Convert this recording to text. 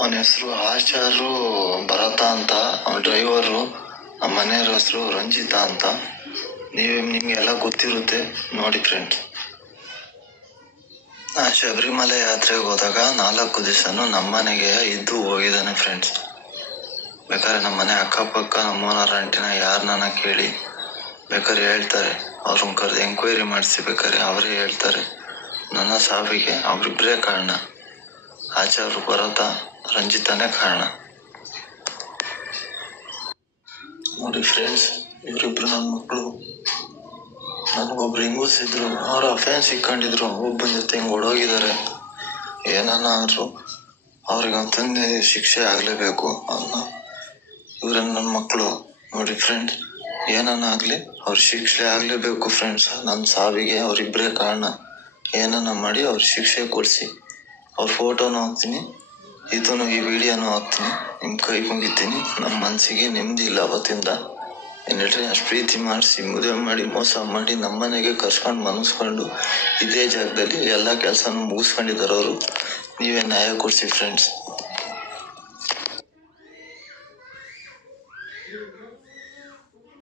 ಅವನ ಹೆಸರು ಆಚಾರು ಭರತ ಅಂತ. ಅವನ ಡ್ರೈವರು. ನಮ್ಮ ಮನೆಯವ್ರ ಹೆಸರು ರಂಜಿತಾ ಅಂತ. ನಿಮ್ಗೆಲ್ಲ ಗೊತ್ತಿರುತ್ತೆ ನೋಡಿ ಫ್ರೆಂಡ್ಸ್. ಶಬರಿಮಲೆ ಯಾತ್ರೆಗೆ ಹೋದಾಗ 4 ದಿವಸನು ನಮ್ಮನೆಗೆ ಇದ್ದು ಹೋಗಿದ್ದಾನೆ ಫ್ರೆಂಡ್ಸ್. ಬೇಕಾದ್ರೆ ನಮ್ಮ ಮನೆ ಅಕ್ಕಪಕ್ಕ ನಮ್ಮೋನರ ಆಂಟಿನ ಯಾರನ್ನ ಕೇಳಿ ಬೇಕಾದ್ರೆ ಹೇಳ್ತಾರೆ. ಅವ್ರನ್ನ ಕರೆದು ಎಂಕ್ವೈರಿ ಮಾಡಿಸಿ ಬೇಕಾದ್ರೆ ಅವರೇ ಹೇಳ್ತಾರೆ. ನನ್ನ ಸಾವಿಗೆ ಅವರಿಬ್ಬರೇ ಕಾರಣ. ಆಚಾರ್ಯ ಭರತ, ರಂಜಿತಾನೇ ಕಾರಣ. ನೋಡಿ ಫ್ರೆಂಡ್ಸ್, ಇವರಿಬ್ರು ನನ್ನ ಮಕ್ಕಳು. ನನಗೊಬ್ರು ಹಿಂಗೂಸಿದ್ರು, ಅವ್ರ ಅಫೆನ್ಸ್ ಸಿಕ್ಕೊಂಡಿದ್ರು. ಒಬ್ಬನ ಜೊತೆ ಹಿಂಗೆ ಓಡೋಗಿದ್ದಾರೆ. ಏನನ್ನಾದ್ರು ಅವ್ರಿಗಂತಂದು ಶಿಕ್ಷೆ ಆಗಲೇಬೇಕು ಅನ್ನೋ ಇವ್ರನ್ನ ನನ್ನ ಮಕ್ಕಳು. ನೋಡಿ ಫ್ರೆಂಡ್ಸ್, ಏನನ್ನಾಗಲಿ ಅವ್ರ ಶಿಕ್ಷೆ ಆಗಲೇಬೇಕು ಫ್ರೆಂಡ್ಸ್. ನನ್ನ ಸಾವಿಗೆ ಅವರಿಬ್ಬರೇ ಕಾರಣ. ಏನನ್ನ ಮಾಡಿ ಅವ್ರ ಶಿಕ್ಷೆ ಕೊಡಿಸಿ. ಅವ್ರ ಫೋಟೋನು ಹಾಕ್ತೀನಿ, ಈ ವಿಡಿಯೋನು ಹಾಕ್ತೀನಿ. ನಿಮ್ಮ ಕೈ ಮುಗಿತೀನಿ. ನಮ್ಮ ಮನಸ್ಸಿಗೆ ನೆಮ್ಮದಿ ಇಲ್ಲ ಅವತ್ತಿಂದ. ಏನೇಳ್ರಿ, ಅಷ್ಟು ಪ್ರೀತಿ ಮಾಡಿಸಿ ಮದುವೆ ಮಾಡಿ ಮೋಸ ಮಾಡಿ ನಮ್ಮನೆಗೆ ಕರ್ಸ್ಕೊಂಡು ಮನಸ್ಕೊಂಡು ಇದೇ ಜಾಗದಲ್ಲಿ ಎಲ್ಲ ಕೆಲಸನೂ ಮುಗಿಸ್ಕೊಂಡಿದ್ದಾರೆ ಅವರು. ನೀವೇ ನ್ಯಾಯ ಕೊಡಿಸಿ ಫ್ರೆಂಡ್ಸ್.